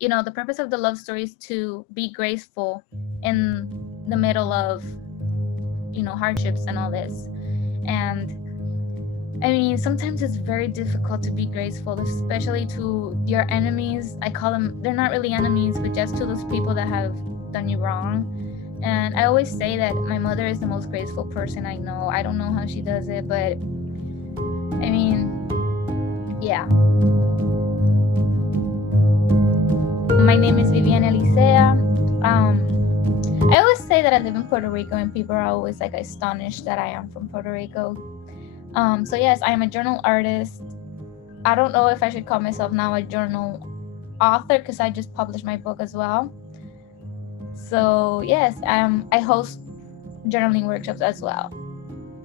the purpose of the love story is to be graceful in the middle of hardships and all this. And I mean, sometimes it's very difficult to be graceful, especially to your enemies. I call them, they're not really enemies, but just to those people that have done you wrong. And I always say that my mother is the most graceful person I know. I don't know how she does it, but I mean, yeah. My name is Viviany Alicea. I always say that I live in Puerto Rico, and people are always like astonished that I am from Puerto Rico. So yes, I am a journal artist. I don't know if I should call myself now a journal author because I just published my book as well. So yes, I host journaling workshops as well.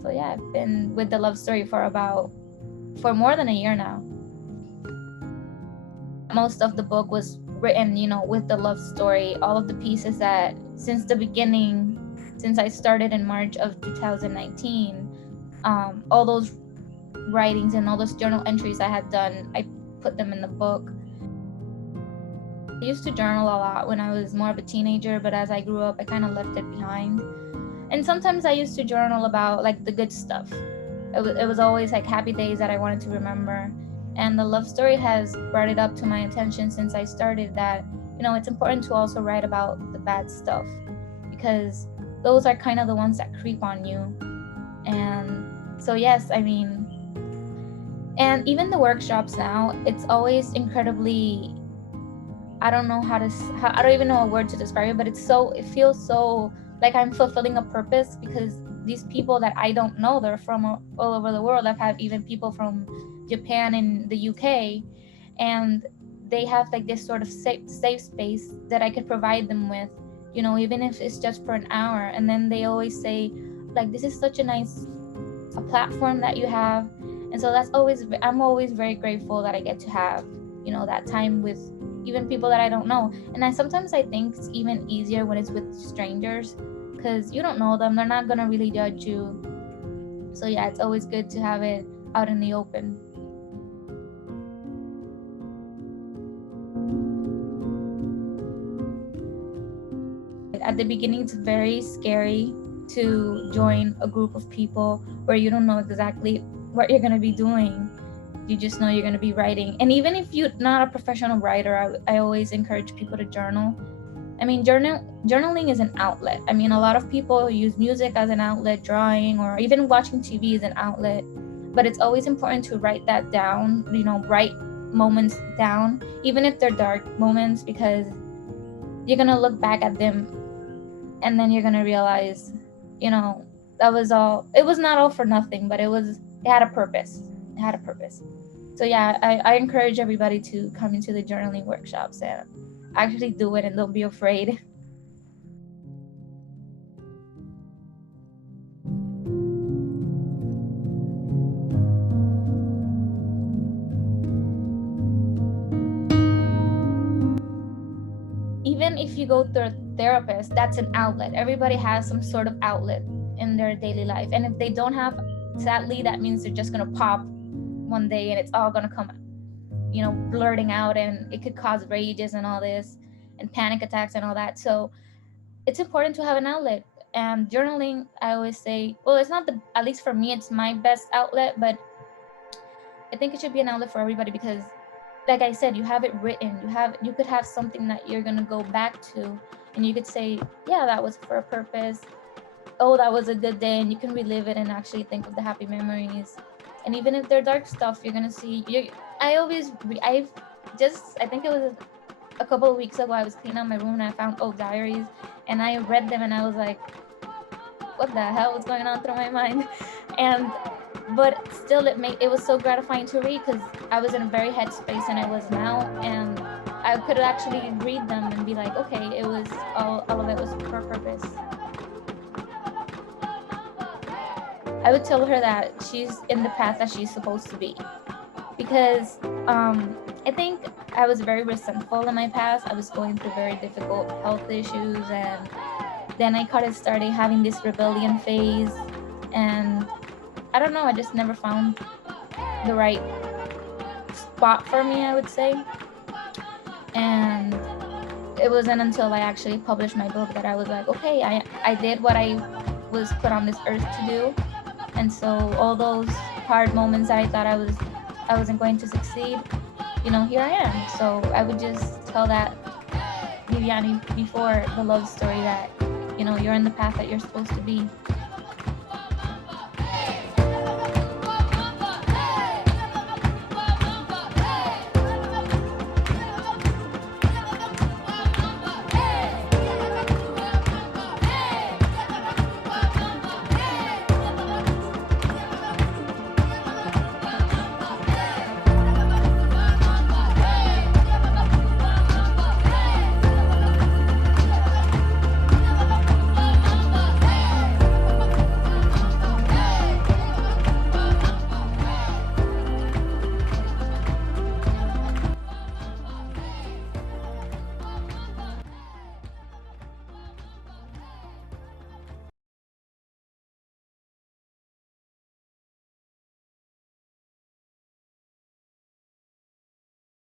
So yeah, I've been with the love story for more than a year now. Most of the book was written, with the love story. All of the pieces that since the beginning, since I started in March of 2019, all those writings and all those journal entries I had done, I put them in the book. I used to journal a lot when I was more of a teenager, but as I grew up, I kind of left it behind. And sometimes I used to journal about like the good stuff. It was always like happy days that I wanted to remember. And the love story has brought it up to my attention since I started that, it's important to also write about the bad stuff because those are kind of the ones that creep on you. And so, yes, I mean, and even the workshops now, it's always incredibly, I don't know I don't even know a word to describe it, but it feels so like I'm fulfilling a purpose because these people that I don't know, they're from all over the world. I've had even people from Japan and the UK, and they have like this sort of safe space that I could provide them with, even if it's just for an hour. And then they always say, like, this is such a platform that you have. And so I'm always very grateful that I get to have, that time with even people that I don't know. And sometimes I think it's even easier when it's with strangers because you don't know them. They're not going to really judge you. So yeah, it's always good to have it out in the open. At the beginning, it's very scary to join a group of people where you don't know exactly what you're going to be doing. You just know you're going to be writing. And even if you're not a professional writer, I always encourage people to journal. I mean, journaling is an outlet. I mean, a lot of people use music as an outlet, drawing, or even watching TV as an outlet. But it's always important to write that down, write moments down, even if they're dark moments, because you're going to look back at them and then you're going to realize, that was all, it was not all for nothing, but it had a purpose. It had a purpose. So yeah, I encourage everybody to come into the journaling workshops and actually do it and don't be afraid. Even if you go to a therapist, that's an outlet. Everybody has some sort of outlet in their daily life. And if they don't have, sadly, that means they're just going to pop one day and it's all going to come, blurting out, and it could cause rages and all this and panic attacks and all that. So it's important to have an outlet. And journaling, I always say, well, it's not at least for me, it's my best outlet, but I think it should be an outlet for everybody because, like I said, you have it written. You could have something that you're gonna go back to, and you could say, yeah, that was for a purpose. Oh, that was a good day, and you can relive it and actually think of the happy memories. And even if they're dark stuff, you're gonna see. I think it was a couple of weeks ago. I was cleaning out my room and I found old diaries, and I read them, and I was like, what the hell was going on through my mind? And but still it was so gratifying to read because I was in a very headspace and I was now, and I could actually read them and be like, okay, it was all of it was for a purpose. I would tell her that she's in the path that she's supposed to be because I think I was very resentful in my past. I was going through very difficult health issues, and then I kind of started having this rebellion phase, and I don't know, I just never found the right spot for me, I would say. And it wasn't until I actually published my book that I was like, okay, I did what I was put on this earth to do. And so all those hard moments that I thought I wasn't going to succeed, here I am. So I would just tell that Viviani before the love story that, you're in the path that you're supposed to be.